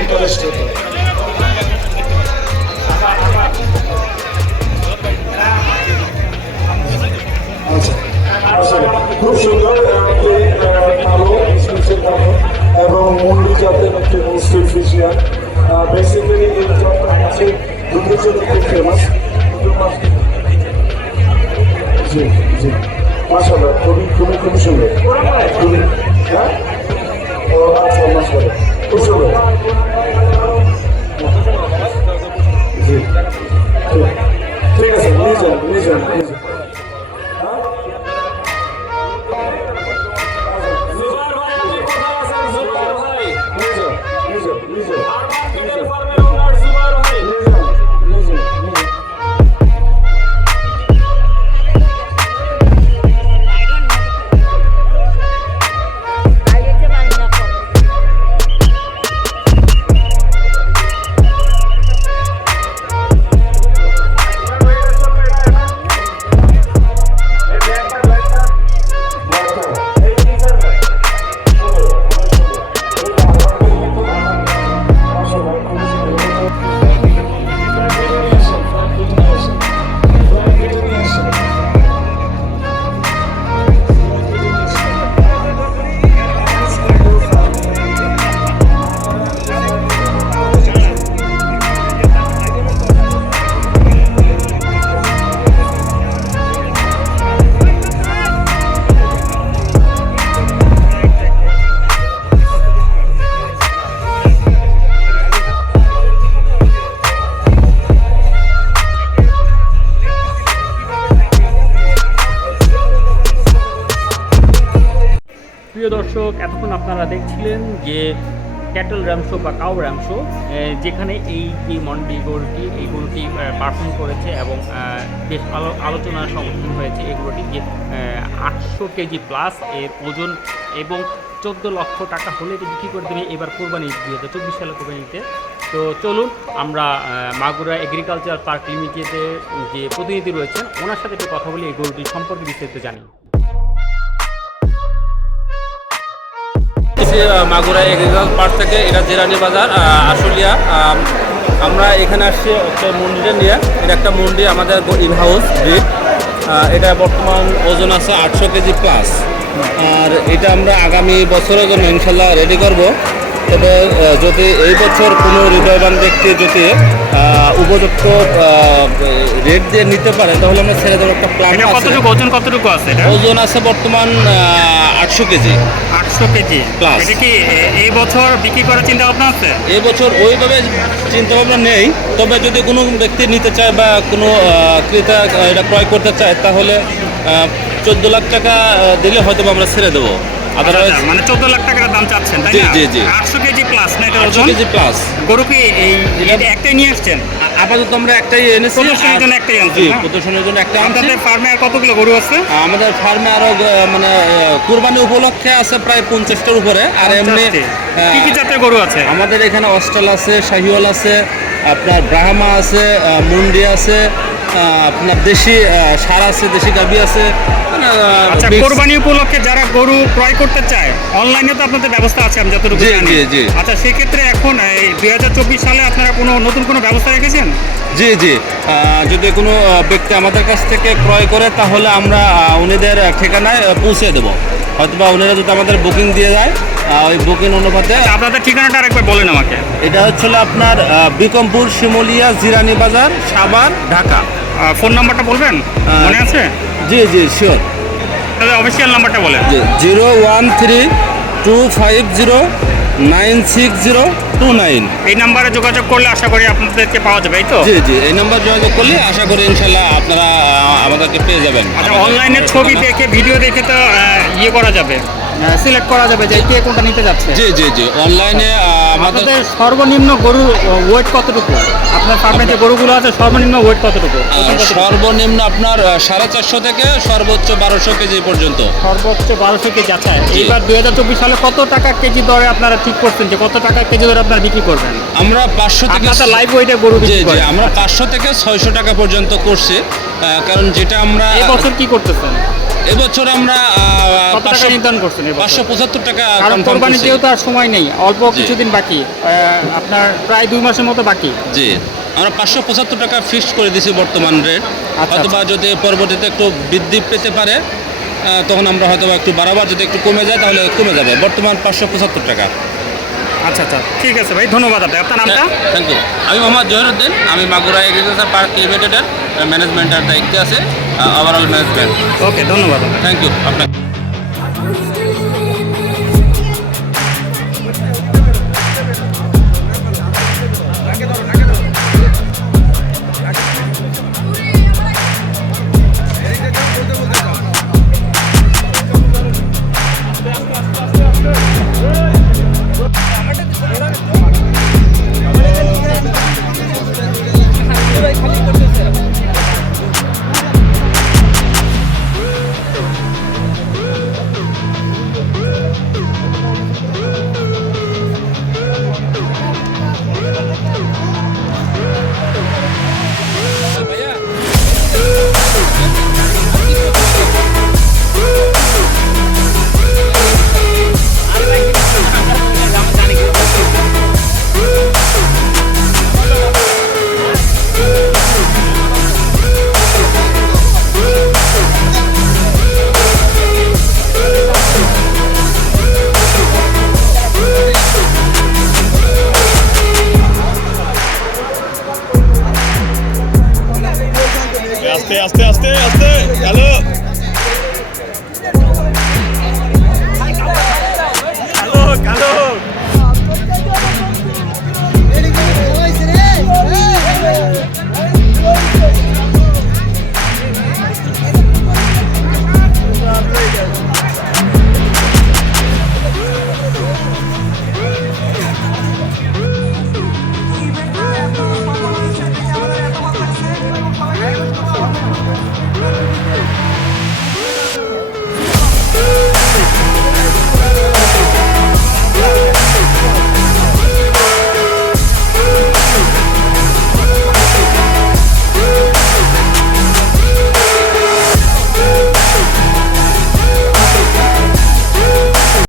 Interested খুব সুন্দর ভালো এবং মন্ডি জাতের একটি মুসলিম ফিজিয়ান বেসিক্যালি এই জাতটা আছে দুধের জন্য খুব ফেমাস জি জি মাসাল্লাহ খুবই খুবই খুবই সুন্দর খুবই হ্যাঁ আপনারা দেখছিলেন যে ক্যাটল র্যামশো বা কাউ র্যামশো যেখানে এই যে মন্ডি গরুটি এই গরুটি পারফর্ম করেছে এবং বেশ আলো, আলোচনার সম্মুখীন হয়েছে। এই গরুটি যে আটশো কেজি প্লাস এর ওজন এবং চোদ্দ লক্ষ টাকা হলে এটি বিক্রি করে দেবে এবার কোরবানি দুই হাজার চব্বিশ সালে কোরবানিতে। তো চলুন আমরা মাগুরা এগ্রিকালচার পার্ক লিমিটেডের যে প্রতিনিধি রয়েছেন, ওনার সাথে একটু কথা বলি এই গরুটি সম্পর্কে বিস্তারিত জানি। আহ, মাগুরা এগ্রিকালচার পার্ক থেকে এটা জেরানি বাজার আশুলিয়া। আমরা এখানে আসছি একটা মন্দিরে নিয়ে। এটা একটা মন্দির আমাদের ইন হাউস ব্রিড এটা বর্তমান ওজন আছে আটশো কেজি প্লাস আর এটা আমরা আগামী বছরের জন্য ইনশাল্লাহ রেডি করব। তবে যদি এই বছর কোনো হৃদয়বান ব্যক্তি যদি উপযুক্ত রেট দিয়ে নিতে পারে তাহলে আমরা ছেড়ে দেওয়ার একটা প্ল্যান আছে। কতটুকু ওজন কতটুকু আছে ওজন আছে বর্তমান আটশো কেজি। আটশো কেজি। প্লাস এটা কি এই বছর বিক্রি করার চিন্তা ভাবনা আছে? এই বছর ওইভাবে চিন্তা ভাবনা নেই তবে যদি কোনো ব্যক্তি নিতে চায় বা কোনো ক্রেতা এটা ক্রয় করতে চায় তাহলে চোদ্দ লাখ টাকা দিলে হয়তো আমরা ছেড়ে দেবো। আদারওয়াইজ আচ্ছা, মানে চোদ্দ লাখ টাকার দাম চাচ্ছেন তাই না? জি, জি। আটশো কেজি প্লাস না এটা ওজন? কেজি প্লাস গরু কি এই একটাই নিয়ে আসছেন? আপাতত আমরা একটাই এনেছি। প্রদর্শনীর জন্য একটাই আনছেন, জি প্রদর্শনের জন্য একটা আনছি। আপনাদের ফার্মে আর কতগুলো গরু আছে? আমাদের ফার্মে আরও মানে কুরবানি উপলক্ষে আছে প্রায় পঞ্চাশটার উপরে। আর এমনি কি কি জাতের গরু আছে? আমাদের এখানে অস্ট্রাল আছে শাহিওয়াল আছে আপনার ব্রাহ্মা আছে মুন্ডি আছে আপনার দেশি সার আছে দেশি গাবি আছে মানে, আচ্ছা কোরবানি উপলক্ষে যারা গরু ক্রয় করতে চায় অনলাইনে তো আপনাদের ব্যবস্থা আছে আমি যতটুকু জানি। জি। আচ্ছা সেক্ষেত্রে এখন এই দুই হাজার চব্বিশ সালে আপনারা কোনো নতুন কোনো ব্যবস্থা রেখেছেন? জি জি। যদি কোনো ব্যক্তি আমাদের কাছ থেকে ক্রয় করে তাহলে আমরা উনিদের ঠিকানায় পৌঁছে দেবো। হয়তো বা উনিরা যদি আমাদের বুকিং দিয়ে যায় ওই বুকিং অনুপাতে। আচ্ছা, আপনাদের ঠিকানাটা আরেকবার বলেন আমাকে। এটা হচ্ছিল আপনার বিকমপুর শিমুলিয়া জিরানি বাজার সাভার ঢাকা। ফোন নাম্বারটা বলবেন? মনে আছে? জি জি শিওর তাহলে অফিসিয়াল নাম্বারটা বলেন। জি zero one three two five zero nine six zero two nine. এই নাম্বারে যোগাযোগ করলে আশা করি আপনাদেরকে পাওয়া যাবে এই তো? জি জি এই নাম্বার যোগাযোগ করলে আশা করি ইনশাল্লাহ আপনারা আমাদেরকে পেয়ে যাবেন। আচ্ছা অনলাইনে ছবি দেখে ভিডিও দেখে তো ইয়ে করা যাবে। সিলেক্ট করা যাবে যে কে কোনটা নিতে যাচ্ছে। জি জি জি। অনলাইনে আমাদের সর্বনিম্ন গরু ওয়েট কতটুকু? আপনার ফার্মে যে গরুগুলো আছে সর্বনিম্ন ওয়েট কতটুকু? সর্বনিম্ন আপনার সাড়ে চারশো থেকে সর্বোচ্চ বারোশো কেজি পর্যন্ত। সর্বোচ্চ বারোশো কেজি আছে এইবার দুই হাজার চব্বিশ সালে কত টাকা কেজি দরে আপনারা ঠিক করছেন যে কত টাকা কেজি দরে আপনারা বিক্রি করবেন? আমরা পাঁচশো থেকে লাইভ ওয়েটে গরু জি জি আমরা পাঁচশো থেকে ছয়শো টাকা পর্যন্ত করছি। কারণ যেটা আমরা এই বছর কি করতেছেন? এবছর আমরা পাঁচশো নির্ধারণ করছেন পাঁচশো পঁচাত্তর টাকা কারণ confirm কোরবানি যেহেতু আর সময় নেই অল্প। কিছুদিন বাকি। আপনার প্রায় দুই মাসের মতো বাকি। জি। আমরা পাঁচশো পঁচাত্তর টাকা ফিক্সড করে দিছি বর্তমান রেট আচ্ছা। অথবা যদি পরবর্তীতে একটু বৃদ্ধি পেতে পারে তখন আমরা হয়তো একটু বাড়াবার যদি একটু কমে যায় তাহলে কমে যাবে। বর্তমান পাঁচশো পঁচাত্তর টাকা। আচ্ছা আচ্ছা। ঠিক আছে ভাই ধন্যবাদ আপনাকে। আপনার নামটা? থ্যাংক ইউ আমি মোহাম্মদ জহিরুদ্দিন। আমি মাগুরা এগ্রিকালচার পার্ক লিমিটেডের ম্যানেজমেন্টের দায়িত্বে আছে। ওভারঅল ম্যানেজমেন্ট ওকে ধন্যবাদ থ্যাংক ইউ আপনাকে Thank you.